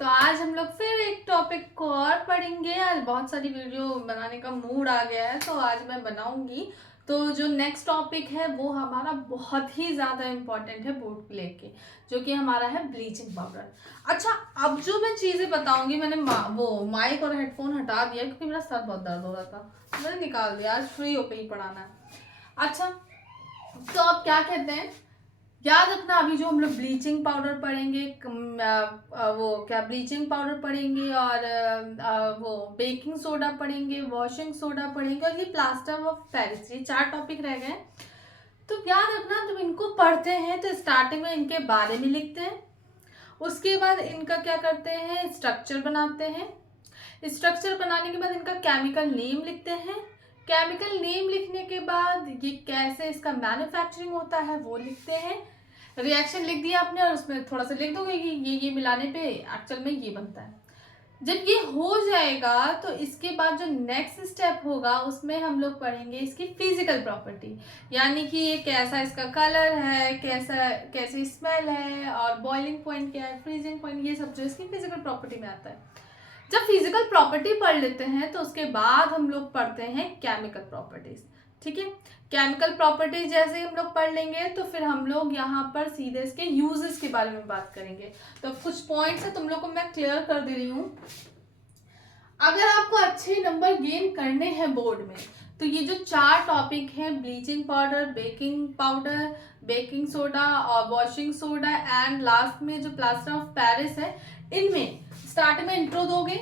तो आज हम लोग फिर एक टॉपिक को और पढ़ेंगे। आज बहुत सारी वीडियो बनाने का मूड आ गया है तो आज मैं बनाऊंगी। तो जो नेक्स्ट टॉपिक है वो हमारा बहुत ही ज़्यादा इम्पोर्टेंट है बोर्ड को लेके, जो कि हमारा है ब्लीचिंग पाउडर। अच्छा, अब जो मैं चीज़ें बताऊंगी, मैंने वो माइक और हेडफोन हटा दिया क्योंकि मेरा सर बहुत दर्द हो रहा था, मैंने निकाल दिया। आज फ्री होकर ही पढ़ाना है। अच्छा, तो अब क्या कहते हैं, याद रखना अभी जो हम लोग ब्लीचिंग पाउडर पढ़ेंगे, वो क्या ब्लीचिंग पाउडर पढ़ेंगे और वो बेकिंग सोडा पढ़ेंगे, वॉशिंग सोडा पढ़ेंगे और ये प्लास्टर ऑफ पेरिस, ये 4 टॉपिक रह गए। तो याद रखना जब इनको पढ़ते हैं तो स्टार्टिंग में इनके बारे में लिखते हैं, उसके बाद इनका क्या करते हैं, स्ट्रक्चर बनाते हैं। स्ट्रक्चर बनाने के बाद इनका केमिकल नेम लिखते हैं। केमिकल नेम लिखने के बाद ये कैसे इसका मैन्युफैक्चरिंग होता है वो लिखते हैं। रिएक्शन लिख दिया आपने और उसमें थोड़ा सा लिख दोगे कि ये मिलाने पे एक्चुअल में ये बनता है। जब ये हो जाएगा तो इसके बाद जो नेक्स्ट स्टेप होगा उसमें हम लोग पढ़ेंगे इसकी फिजिकल प्रॉपर्टी, यानी कि ये कैसा इसका कलर है, कैसी स्मेल है और बॉइलिंग पॉइंट क्या है, फ्रीजिंग पॉइंट, ये सब जो इसकी फिजिकल प्रॉपर्टी में आता है। जब फिजिकल प्रॉपर्टी पढ़ लेते हैं तो उसके बाद हम लोग पढ़ते हैं केमिकल प्रॉपर्टीज। ठीक है, केमिकल प्रॉपर्टीज जैसे हम लोग पढ़ लेंगे तो फिर हम लोग यहाँ पर सीधे इसके यूजेस के बारे में बात करेंगे। तो कुछ पॉइंट्स है तुम लोग को मैं क्लियर कर दे रही हूँ। अगर आपको अच्छे नंबर गेन करने हैं बोर्ड में तो ये जो 4 टॉपिक हैं, bleaching powder, baking powder, baking soda और वॉशिंग सोडा एंड लास्ट में जो प्लास्टर ऑफ पेरिस है, इनमें स्टार्ट में इंट्रो दोगे,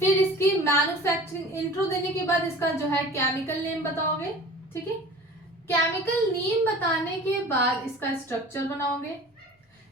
फिर इसकी मैन्युफैक्चरिंग, इंट्रो देने के बाद इसका जो है केमिकल नेम बताओगे। ठीक है, केमिकल नेम बताने के बाद इसका स्ट्रक्चर बनाओगे।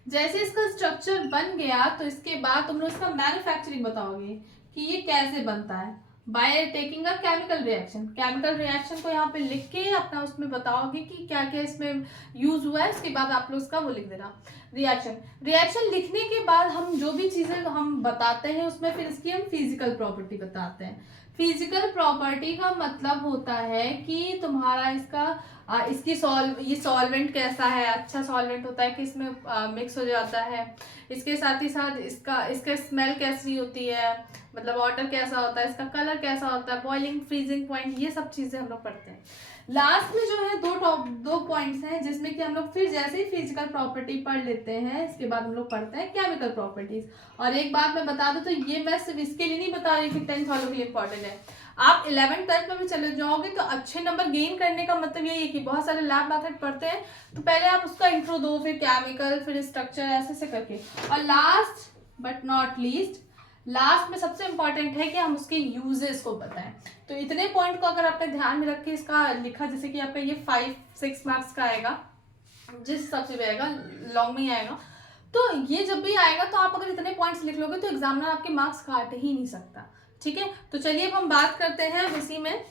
जैसे इसका स्ट्रक्चर बन गया तो इसके बाद तुम लोग इसका मैन्युफैक्चरिंग बताओगे कि ये कैसे बनता है, by taking a chemical reaction. Chemical reaction को यहाँ पे लिख के अपना उसमें बताओगे कि क्या क्या इसमें यूज हुआ है। इसके बाद आप लोग उसका वो लिख देना रिएक्शन लिखने के बाद हम जो भी चीजें हम बताते हैं उसमें फिर इसकी हम फिजिकल प्रॉपर्टी बताते हैं। फिजिकल प्रॉपर्टी का मतलब होता है कि तुम्हारा इसकी ये सॉल्वेंट कैसा है, अच्छा सॉल्वेंट होता है कि इसमें मिक्स हो जाता है, इसके साथ ही साथ इसका स्मेल कैसी होती है, मतलब वाटर कैसा होता है, इसका कलर कैसा होता है, बॉइलिंग, फ्रीजिंग पॉइंट, ये सब चीजें हम लोग पढ़ते हैं। लास्ट में जो है दो पॉइंट्स हैं जिसमें कि हम लोग फिर जैसे ही फिजिकल प्रॉपर्टी पढ़ लेते हैं इसके बाद हम लोग पढ़ते हैं केमिकल प्रॉपर्टीज। और एक बात मैं बता दूं तो ये मैं सिर्फ इसके लिए नहीं बता रही कि 10th वालों के लिए इंपॉर्टेंट है, आप 11th 12th में भी चले जाओगे तो अच्छे नंबर गेन करने का मतलब यही है कि बहुत सारे लैब मेथड पढ़ते हैं तो पहले आप उसका इंट्रो दो, फिर केमिकल, फिर स्ट्रक्चर, ऐसे करके। और last but not least, last में सबसे इंपॉर्टेंट है कि हम उसके यूजेस को बताएं। तो इतने पॉइंट को अगर आपने ध्यान में रख के इसका लिखा, जैसे कि आपका ये 5-6 मार्क्स का आएगा, जिस हिसाब से भी आएगा, लॉन्ग में ही आएगा, तो ये जब भी आएगा तो आप अगर इतने पॉइंट्स लिख लोगे तो एग्जामिनर आपके मार्क्स काट ही नहीं सकता। ठीक है, तो चलिए अब हम बात करते हैं इसी में।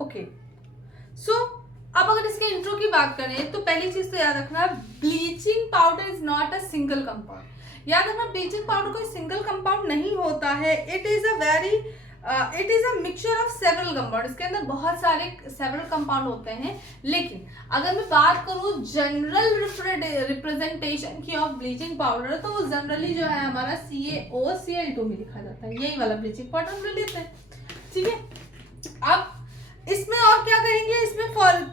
ओके, सो अब अगर इसके इंट्रो की बात करें तो पहली चीज तो याद रखना, bleaching powder is not a single compound. याद रखना ब्लीचिंग पाउडर कोई सिंगल कंपाउंड नहीं होता है, it is a mixture of several compound. इसके अंदर बहुत सारे सेवरल कंपाउंड होते हैं, लेकिन अगर मैं बात करूं जनरल रिप्रेजेंटेशन की ऑफ ब्लीचिंग पाउडर तो वो जनरली जो है हमारा CaOCl2 में लिखा जाता है, यही वाला ब्लीचिंग पाउडर हम लेते हैं। ठीक है, अब इसमें और क्या करेंगे, इसमें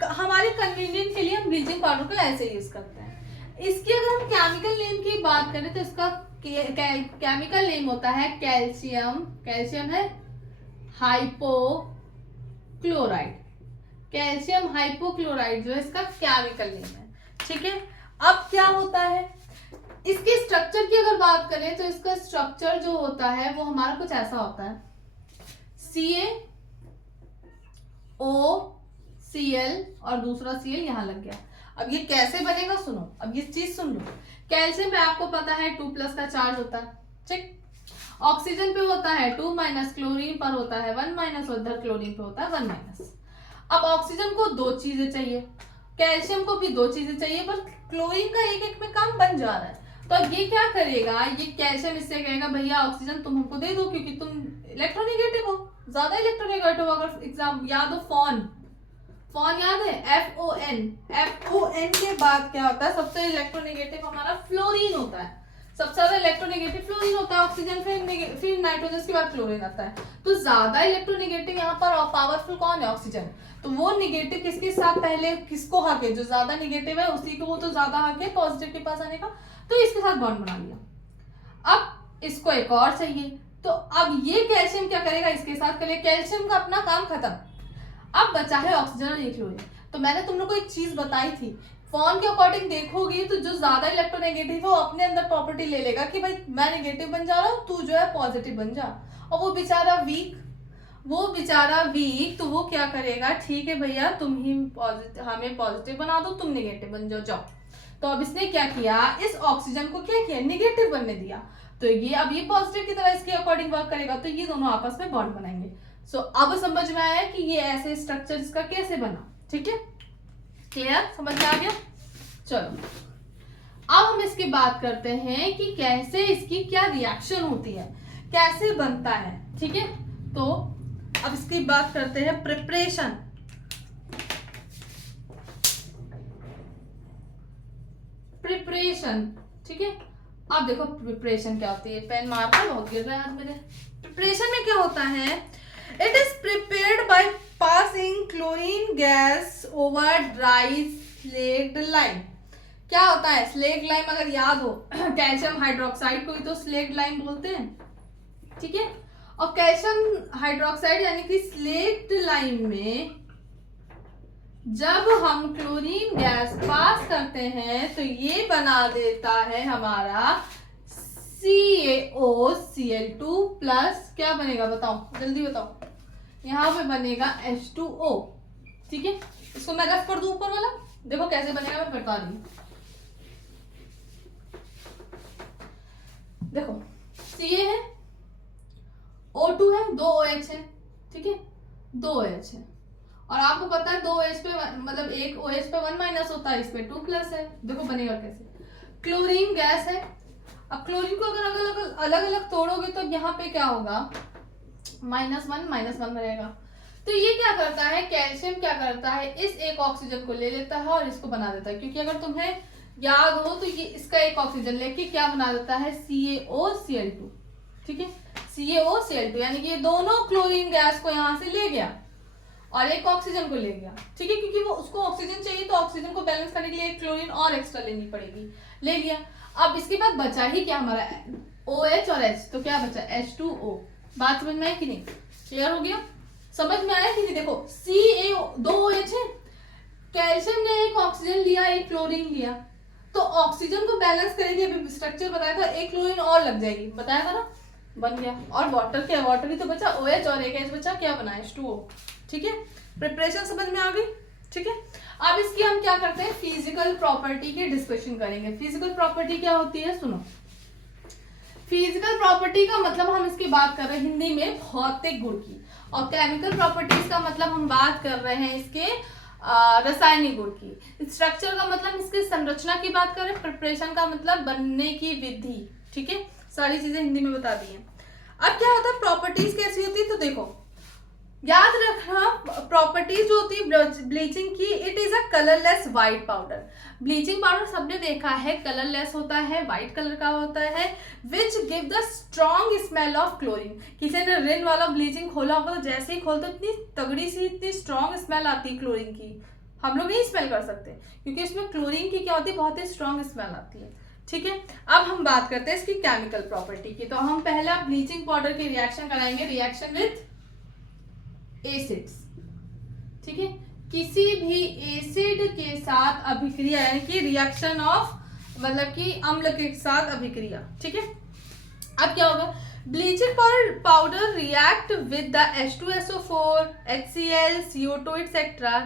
हमारे कन्वीनियंट के लिए हम ब्लीचिंग पाउडर को ऐसे यूज करते हैं। इसकी अगर हम केमिकल नेम की बात करें तो इसका केमिकल नेम होता है कैल्शियम है हाइपोक्लोराइड, कैल्शियम हाइपोक्लोराइड जो है इसका केमिकल नेम है। ठीक है, अब क्या होता है, इसके स्ट्रक्चर की अगर बात करें तो इसका स्ट्रक्चर जो होता है वो हमारा कुछ ऐसा होता है, CaOCl और दूसरा Cl यहाँ लग गया। अब ये कैसे बनेगा सुनो, अब ये चीज सुन लो। कैल्शियम पे आपको पता है 2+ का चार्ज होता है, ठीक। ऑक्सीजन पे होता है 2-, क्लोरीन पर होता है 1-, और इधर क्लोरीन पे होता है 1-। अब ऑक्सीजन को 2 चीजें चाहिए, कैल्शियम को भी 2 चीजें चाहिए, पर क्लोरीन का एक में काम बन जा रहा है। तो अब ये क्या करेगा, ये कैल्शियम इससे कहेगा भैया ऑक्सीजन तुम हमको दे दो क्योंकि तुम इलेक्ट्रोनेगेटिव हो, ज्यादा इलेक्ट्रोनेगेटिव हो। अगर एग्जाम याद हो, फोन याद है, FON के बाद क्या होता है, सबसे इलेक्ट्रोनेगेटिव हमारा फ्लोरीन होता है, सबसे ज्यादा इलेक्ट्रोनेगेटिव फ्लोरीन होता है, ऑक्सीजन फिर नाइट्रोजन के बाद क्लोरीन आता है। तो ज्यादा इलेक्ट्रोनेगेटिव यहाँ पर और पावरफुल कौन है, ऑक्सीजन। तो वो निगेटिव किसके साथ, पहले किसको हाके, जो ज्यादा निगेटिव है उसी को वो तो ज्यादा हाके पॉजिटिव के पास आने का, तो इसके साथ बॉन्ड बना लिया। अब इसको एक और चाहिए, तो अब ये कैल्शियम क्या करेगा, इसके साथ करेगा, कैल्शियम का अपना काम खत्म। अब बचा है ऑक्सीजन और क्लोरीन। तो मैंने तुम लोग को एक चीज बताई थी, फॉर्म के अकॉर्डिंग देखोगी तो जो ज्यादा इलेक्ट्रोनेगेटिव है वो अपने अंदर प्रॉपर्टी ले लेगा कि भाई मैं नेगेटिव बन जा रहा हूँ, तू जो है पॉजिटिव बन जा। और वो बेचारा वीक, तो वो क्या करेगा, ठीक है भैया तुम ही हमें पॉजिटिव बना दो, तुम नेगेटिव बन जाओ। तो अब इसने क्या किया, इस ऑक्सीजन को क्या किया, नेगेटिव बनने दिया। तो ये अब ये पॉजिटिव की तरह इसके अकॉर्डिंग वर्क करेगा, तो ये दोनों आपस में बॉन्ड बनाएंगे। सो अब समझ में आया कि ये ऐसे स्ट्रक्चर इसका कैसे बना, ठीक है, क्लियर, समझ में आ गया। चलो अब हम इसकी बात करते हैं कि कैसे इसकी क्या रिएक्शन होती है, कैसे बनता है, ठीक है। तो अब इसकी बात करते हैं प्रिपरेशन। ठीक है, अब देखो प्रिपरेशन क्या होती है, पेन मारना बहुत गिर रहा है आज मेरे। प्रिपरेशन में क्या होता है, it is prepared by passing chlorine gas over dry slaked lime. क्या होता है स्लेक्ड लाइम, अगर याद हो कैल्शियम हाइड्रोक्साइड को ही तो स्लेक्ड लाइम बोलते हैं, ठीक है। और कैल्शियम हाइड्रोक्साइड यानी कि स्लेक्ड लाइम में जब हम क्लोरीन गैस पास करते हैं तो ये बना देता है हमारा CaOCl2 प्लस क्या बनेगा, बताओ जल्दी बताओ, यहाँ पे बनेगा H2O, ठीक है। इसको मैं रफ कर दूं ऊपर वाला, देखो कैसे बनेगा, मैं बता रही हूँ। देखो Ca है, O2 है, 2 OH है, ठीक है, 2 OH है, और आपको पता है 2 OH पे मतलब एक OH पे 1 माइनस होता है, इस पे 2 प्लस है। देखो बनेगा कैसे, क्लोरीन गैस है। अब क्लोरीन को अगर अलग अलग तोड़ोगे तो यहाँ पे क्या होगा, -1 रहेगा। तो ये क्या करता है, कैल्शियम क्या करता है, इस एक ऑक्सीजन को ले लेता है और इसको बना देता है, क्योंकि अगर तुम्हें याद हो तो ये इसका एक ऑक्सीजन लेके क्या बना देता है, CaOCl2, ठीक है, CaOCl2 यानी कि ये दोनों क्लोरीन गैस को यहाँ से ले गया और एक ऑक्सीजन को ले गया, ठीक है, क्योंकि वो उसको ऑक्सीजन चाहिए तो ऑक्सीजन को बैलेंस करने के लिए एक क्लोरीन और एक्स्ट्रा लेनी पड़ेगी, ले लिया। अब इसके बाद बचा ही क्या हमारा OH और H, तो क्या बचा H2O। बात समझ में आई कि नहीं, क्लियर हो गया, समझ में आया कि नहीं। देखो Ca 2 OH है, कैल्शियम ने एक ऑक्सीजन लिया एक क्लोरीन लिया, तो ऑक्सीजन को बैलेंस करेंगे, अभी स्ट्रक्चर बताया था, एक क्लोरीन और लग जाएगी, बताया था ना, बन गया। और वाटर क्या, वाटर ही तो बचा, OH और एक H बचा, क्या बना H2O, ठीक है। प्रिपरेशन समझ में आ गई, ठीक है। अब इसकी हम क्या करते हैं, फिजिकल प्रॉपर्टी की डिस्कशन करेंगे। फिजिकल प्रॉपर्टी क्या होती है, सुनो। फिजिकल प्रॉपर्टी का मतलब हम इसकी बात कर रहे हैं हिंदी में भौतिक गुण की, और केमिकल प्रॉपर्टीज का मतलब हम बात कर रहे हैं इसके रासायनिक गुण की। स्ट्रक्चर का मतलब इसकी संरचना की बात कर रहे हैं, प्रिपरेशन का मतलब बनने की विधि, ठीक है। सारी चीजें हिंदी में बता दी हैं। अब क्या होता है, प्रॉपर्टीज कैसी होती है, तो देखो याद रखना, प्रॉपर्टीज जो होती है ब्लीचिंग की, it is a colourless white powder. Bleaching powder सबने देखा है कलरलेस होता है, व्हाइट कलर का होता है, which give the strong smell of chlorine. किसी ने रिन वाला ब्लीचिंग खोला होगा तो जैसे ही खोलते इतनी तगड़ी सी इतनी स्ट्रॉन्ग स्मेल आती है क्लोरीन की, हम लोग नहीं स्मेल कर सकते क्योंकि इसमें क्लोरीन की क्या होती है, बहुत ही स्ट्रॉन्ग स्मेल आती है, ठीक है। अब हम बात करते हैं इसकी केमिकल प्रॉपर्टी की। तो हम पहला ब्लीचिंग पाउडर की रिएक्शन कराएंगे, रिएक्शन विथ एसिड्स, ठीक है। किसी भी एसिड के साथ अभिक्रिया यानी कि रिएक्शन ऑफ मतलब कि अम्ल के साथ अभिक्रिया, ठीक है। अब क्या होगा, bleaching powder react with the H2SO4 HCl CO2 etcetera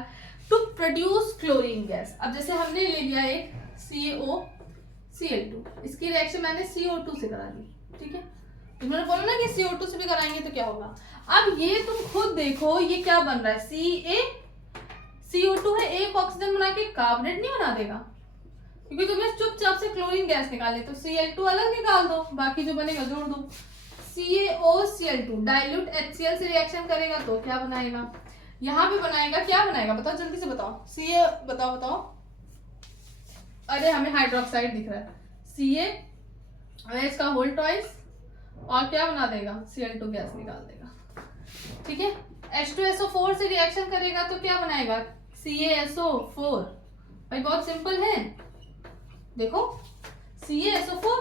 to produce chlorine gas. अब जैसे हमने ले लिया एक CaOCl2, इसकी रिएक्शन मैंने CO2 से करा दी, ठीक है। तुमने बोला ना कि CO2 से भी कराएंगे तो क्या होगा। अब ये तुम खुद देखो ये क्या बन रहा है, CO2 है, एक ऑक्सीजन बना के कार्बोनेट नहीं बना देगा, क्योंकि तुम्हें चुपचाप से क्लोरीन गैस निकालनी, तो Cl2 अलग निकाल दो, बाकी जो बनेगा जोड़ दो। CaOCl2 डाइल्यूट HCl से रिएक्शन करेगा तो क्या बनाएगा, यहाँ पे बनाएगा, क्या बनाएगा बताओ, जल्दी से बताओ। बताओ। अरे हमें हाइड्रोक्साइड दिख रहा है, CaOH का होल ट्वाइस, और क्या बना देगा, Cl2 गैस निकाल देगा। ठीक है, H2SO4 से रिएक्शन करेगा तो क्या बनाएगा, CaSO4। भाई बहुत सिंपल है, देखो CaSO4,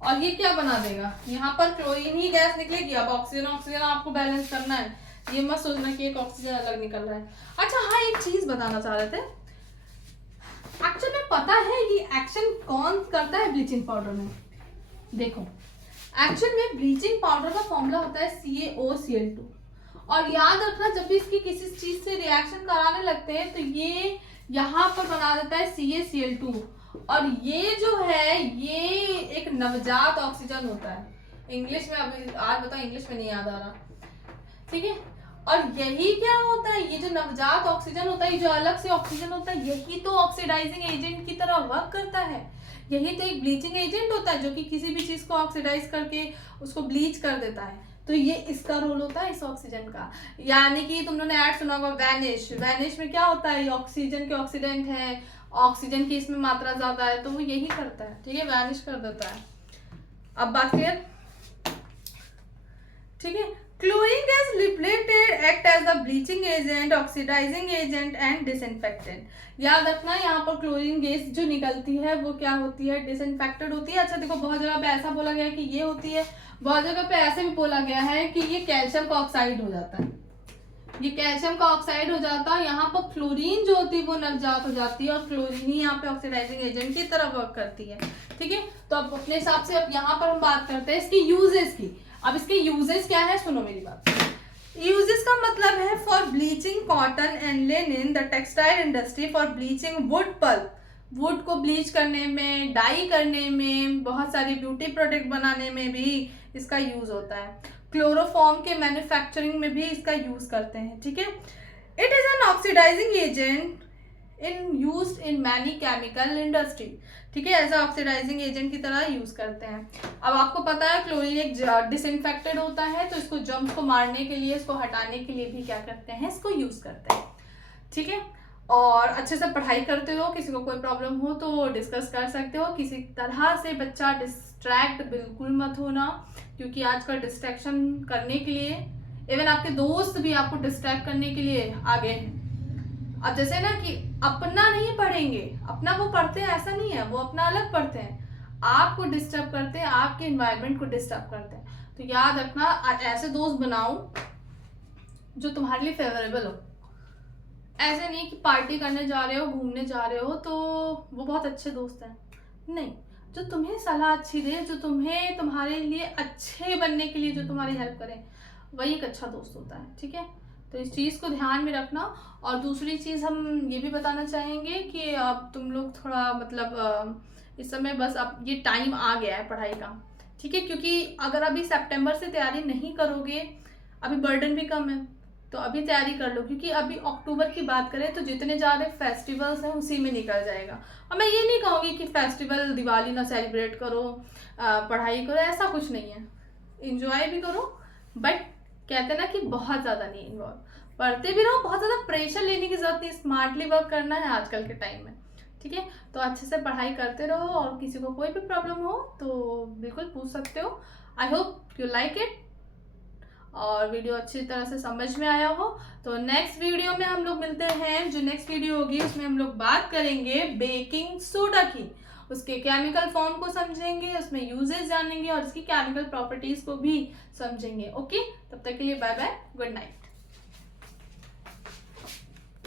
और ये क्या बना देगा, यहाँ पर क्लोरीन ही गैस निकलेगी। अब ऑक्सीजन आपको बैलेंस करना है, ये मत सोचना कि एक ऑक्सीजन अलग निकल रहा है। अच्छा हाँ, एक चीज बताना चाह रहे थे, एक्चुअली में पता है ये एक्शन कौन करता है ब्लीचिंग पाउडर में। देखो एक्चुअल में ब्लीचिंग पाउडर का फॉर्मूला होता है CaOCl2, और याद रखना जब भी इसकी किसी चीज से रिएक्शन कराने लगते हैं तो ये यहाँ पर बना देता है CaCl2, और ये जो है ये एक नवजात ऑक्सीजन होता है। इंग्लिश में अभी आज बताओ, इंग्लिश में नहीं याद आ रहा, ठीक है। और यही क्या होता है, ये जो नवजात ऑक्सीजन होता है, जो अलग से ऑक्सीजन होता है, यही तो ऑक्सीडाइजिंग एजेंट की तरह वर्क करता है। यही तो एक ब्लीचिंग एजेंट होता है जो कि किसी भी चीज को ऑक्सीडाइज करके उसको ब्लीच कर देता है। तो ये इसका रोल होता है इस ऑक्सीजन का। यानी कि तुमने ऐड सुना होगा वैनिश, वैनिश में क्या होता है, ऑक्सीजन के ऑक्सीडेंट है, ऑक्सीजन की इसमें मात्रा ज्यादा है, तो वो यही करता है, ठीक है, वैनिश कर देता है। अब बात क्लियर, ठीक है। Chlorine gas liberated act as the bleaching agent, oxidising agent and disinfectant. याद रखना यहाँ पर क्लोरीन गैस जो निकलती है वो क्या होती है, डिसइंफेक्टेड होती है। अच्छा देखो, बहुत जगह पे ऐसा बोला गया है कि ये होती है, बहुत जगह पे ऐसे भी बोला गया है कि ये कैल्शियम का ऑक्साइड हो जाता है, ये कैल्शियम का ऑक्साइड हो जाता है। यहाँ पर फ्लोरीन जो होती है वो नवजात हो जाती है, और फ्लोरीन ही यहाँ पे ऑक्सीडाइजिंग एजेंट की तरह वर्क करती है, ठीक है। तो अब अपने हिसाब से अब यहाँ पर हम बात करते हैं इसकी यूजेस की। अब इसके यूजेस क्या है, सुनो मेरी बात। यूजेस का मतलब है for bleaching cotton and linen, the textile industry, for bleaching wood pulp, would को ब्लीच करने में, डाई करने में, बहुत सारी ब्यूटी प्रोडक्ट बनाने में भी इसका यूज होता है। क्लोरोफॉर्म के मैन्युफैक्चरिंग में भी इसका यूज करते हैं, ठीक है। It is an oxidising agent in used in many chemical industry, ठीक है, एज ऑक्सीडाइजिंग एजेंट की तरह यूज करते हैं। अब आपको पता है क्लोरीन एक डिसइंफेक्टेड होता है, तो इसको जर्म्स को मारने के लिए, इसको हटाने के लिए भी क्या करते हैं, इसको यूज करते हैं, ठीक है। और अच्छे से पढ़ाई करते हो, किसी को कोई प्रॉब्लम हो तो डिस्कस कर सकते हो। किसी तरह से बच्चा डिस्ट्रैक्ट बिल्कुल मत होना, क्योंकि आजकल डिस्ट्रैक्शन करने के लिए इवन आपके दोस्त भी आपको डिस्ट्रैक्ट करने के लिए आगे हैं। अब जैसे ना कि अपना नहीं पढ़ेंगे, अपना वो पढ़ते हैं ऐसा नहीं है, वो अपना अलग पढ़ते हैं, आपको डिस्टर्ब करते हैं, आपके एनवायरनमेंट को डिस्टर्ब करते हैं। तो याद रखना, ऐसे दोस्त बनाओ जो तुम्हारे लिए फेवरेबल हो। ऐसे नहीं कि पार्टी करने जा रहे हो, घूमने जा रहे हो तो वो बहुत अच्छे दोस्त हैं, नहीं, जो तुम्हें सलाह अच्छी दे, जो तुम्हें तुम्हारे लिए अच्छे बनने के लिए जो तुम्हारी हेल्प करे, वही एक अच्छा दोस्त होता है, ठीक है। तो इस चीज़ को ध्यान में रखना। और दूसरी चीज़ हम ये भी बताना चाहेंगे कि अब तुम लोग थोड़ा मतलब इस समय बस अब ये टाइम आ गया है पढ़ाई का, ठीक है, क्योंकि अगर अभी सितंबर से तैयारी नहीं करोगे, अभी बर्डन भी कम है, तो अभी तैयारी कर लो, क्योंकि अभी अक्टूबर की बात करें तो जितने ज़्यादा फेस्टिवल्स हैं उसी में निकल जाएगा। और मैं ये नहीं कहूँगी कि फेस्टिवल दिवाली ना सेलिब्रेट करो, पढ़ाई करो, ऐसा कुछ नहीं है, इंजॉय भी करो, बट कहते हैं ना कि बहुत ज़्यादा नहीं इन्वॉल्व, पढ़ते भी रहो, बहुत ज़्यादा प्रेशर लेने की जरूरत नहीं, स्मार्टली वर्क करना है आजकल के टाइम में, ठीक है। तो अच्छे से पढ़ाई करते रहो, और किसी को कोई भी प्रॉब्लम हो तो बिल्कुल पूछ सकते हो। I hope you like it, और वीडियो अच्छी तरह से समझ में आया हो। तो नेक्स्ट वीडियो में हम लोग मिलते हैं, जो नेक्स्ट वीडियो होगी उसमें हम लोग बात करेंगे बेकिंग सोडा की, उसके केमिकल फॉर्म को समझेंगे, उसमें यूजेस जानेंगे, और इसकी केमिकल प्रॉपर्टीज को भी समझेंगे। ओके, तब तक के लिए बाय बाय, गुड नाइट।